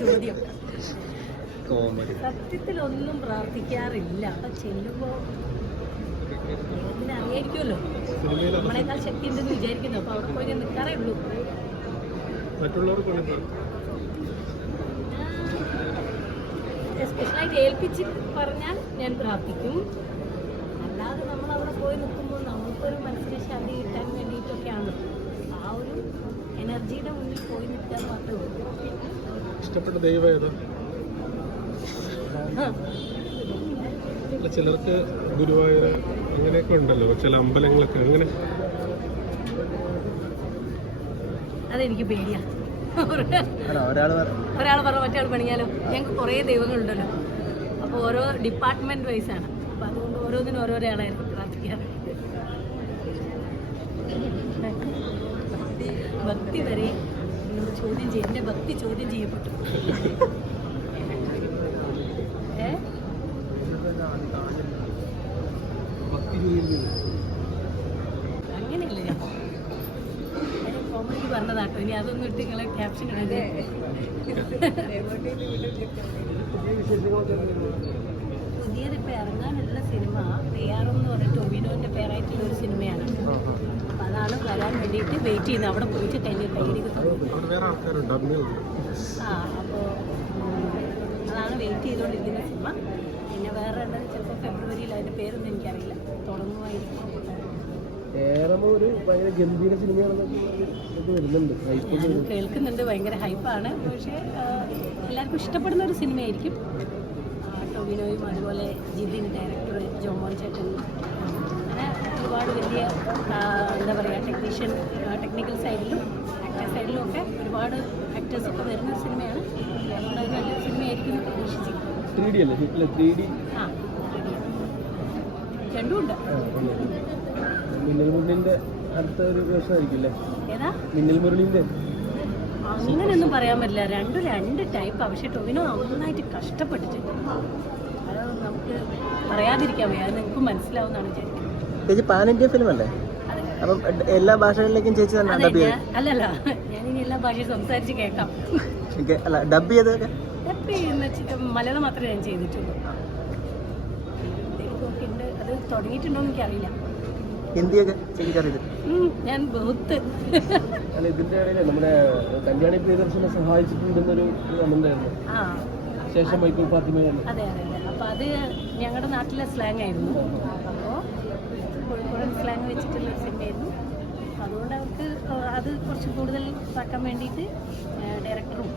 ചോദ്യം. ഒന്നും പ്രാർത്ഥിക്കാറില്ല. അപ്പൊ ചെല്ലുമ്പോ അറിയായിരിക്കുമല്ലോ. നമ്മളെക്കാൾ ശക്തി ഉണ്ടെന്ന് വിചാരിക്കുന്നു. അപ്പൊ അവിടെ പോയി നിൽക്കാറേ ഉള്ളൂ. സ്പെഷ്യലായിട്ട് ഏൽപ്പിച്ച് പറഞ്ഞാൽ ഞാൻ പ്രാർത്ഥിക്കും. അല്ലാതെ നമ്മൾ അവിടെ പോയി നിൽക്കുമ്പോൾ നമുക്കൊരു മനസ്സിന് ശാന്തി കിട്ടാൻ വേണ്ടിയിട്ടൊക്കെയാണ് ആ ഒരു എനർജിയുടെ മുന്നിൽ പോയി നിൽക്കാൻ മാത്രമേ ഇഷ്ടപ്പെട്ട ദൈവം ഏതാ? ചിലർക്ക് ഗുരുവായൂർ അങ്ങനെയൊക്കെ ഉണ്ടല്ലോ ചില അമ്പലങ്ങളൊക്കെ. അങ്ങനെ അതെനിക്ക് പേടിയാ. ഒരാൾ പറഞ്ഞു മറ്റേ പണിയാലോ. ഞങ്ങൾക്ക് കുറേ ദൈവങ്ങളുണ്ടല്ലോ. അപ്പോൾ ഓരോ ഡിപ്പാർട്ട്മെന്റ് വൈസ് ആണ്. അപ്പോൾ അതുകൊണ്ട് ഓരോന്നിനും ഓരോരാളായിരുന്നു പ്രാർത്ഥിക്കാറ് ഭക്തി വരെ എന്നോട് ചോദ്യം ചെയ്യും എന്റെ ഭക്തി ചോദ്യം ചെയ്യപ്പെട്ടു. ഏ? അങ്ങനെയല്ല പറഞ്ഞതാട്ടോ. ഇനി അതൊന്നും ഇറങ്ങാനുള്ള സിനിമ തയ്യാറെന്ന് പറഞ്ഞിട്ട് ടൊവിനോന്റെ പേരായിട്ടുള്ള ഒരു സിനിമയാണ്. അതാണ് വേണ്ടിയിട്ട് വെയിറ്റ് ചെയ്യുന്നത് അവിടെ പോയിട്ട് കയ്യിൽ അഭിനയുണ്ട് ആ അപ്പോൾ അതാണ് വെയിറ്റ് ചെയ്തുകൊണ്ടിരിക്കുന്ന സിനിമ പിന്നെ വേറെ എന്താ ചിലപ്പോൾ ഫെബ്രുവരിയിൽ അതിന്റെ പേരൊന്നും എനിക്കറിയില്ല. തുടങ്ങുമായിരിക്കും. ഒരു ഭയങ്കര ഗംഭീര സിനിമയാണെന്ന് കേൾക്കുന്നുണ്ട് ഭയങ്കര ഹൈപ്പാണ് പക്ഷേ എല്ലാവർക്കും ഇഷ്ടപ്പെടുന്ന ഒരു സിനിമയായിരിക്കും ടൊവിനോയും അതുപോലെ ജിതിൻ ഡയറക്ടർ ജോമോൻ ചേട്ടൻ. അങ്ങനെ ഒരുപാട് വലിയ എന്താ പറയുക ടെക്നീഷ്യൻ ടെക്നിക്കൽ സൈഡിലും ആക്ടർ സൈഡിലും ഒക്കെ ഒരുപാട് ആക്ടേഴ്സ് ഒക്കെ വരുന്ന സിനിമയാണ് അതുകൊണ്ട് അത് നല്ലൊരു സിനിമയായിരിക്കും എന്ന് ആ മിന്നൽ മുരളിന്റെ അടുത്ത ഒരു ഏതാ? മിന്നൽ മുരളിന്റെ. അങ്ങനെയൊന്നും പറയാൻ പറ്റില്ല. രണ്ടും രണ്ട് ടൈപ്പാണ് പക്ഷെ ടൊവിനോ നന്നായിട്ട് കഷ്ടപ്പെട്ടിട്ടുണ്ട്. അത് നമുക്ക് പറയാതിരിക്കാൻ വയ്യ. അത് നിങ്ങൾക്ക് മനസ്സിലാവുന്നതാണ് വിചാരിക്കുന്നത്. പാൻ ഇന്ത്യ ഫിലിം അല്ലേ? അതെ അപ്പം എല്ലാ ഭാഷകളിലേക്കും ചേച്ചി തന്നെ ഡബ് ചെയ്ത് ഞാൻ അല്ലല്ല ഞാനിനി എല്ലാ ഭാഷയും സംസാരിച്ച് കേൾക്കാം. അല്ല ഡബ് ചെയ്തൊക്കെ ഡബ് ചെയ്യുന്ന മലയാളം മാത്രമേ ഞാൻ ചെയ്തിട്ടുള്ളൂ. ഉണ്ട് അത് തുടങ്ങിയിട്ടുണ്ടോ ഹിന്ദിയൊക്കെ അറിയത് ഞാൻ അല്ല ഇതിന്റെ ഇടയിൽ നമ്മുടെ കല്യാണി പ്രിയദർശനെ സഹായിച്ചിട്ടുണ്ടെന്നൊരു കമന്റായിരുന്നു ആ. ശേഷം അതെ അതെ അതെ. അപ്പോൾ അത് ഞങ്ങളുടെ നാട്ടിലെ സ്ലാങ് ആയിരുന്നു. അപ്പോൾ കോഴിക്കോടൻ സ്ലാങ് വെച്ചിട്ടുള്ള അതുകൊണ്ട് അവർക്ക് അത് കുറച്ച് കൂടുതൽ ഇതാക്കാൻ വേണ്ടിയിട്ട് ഡയറക്ടറും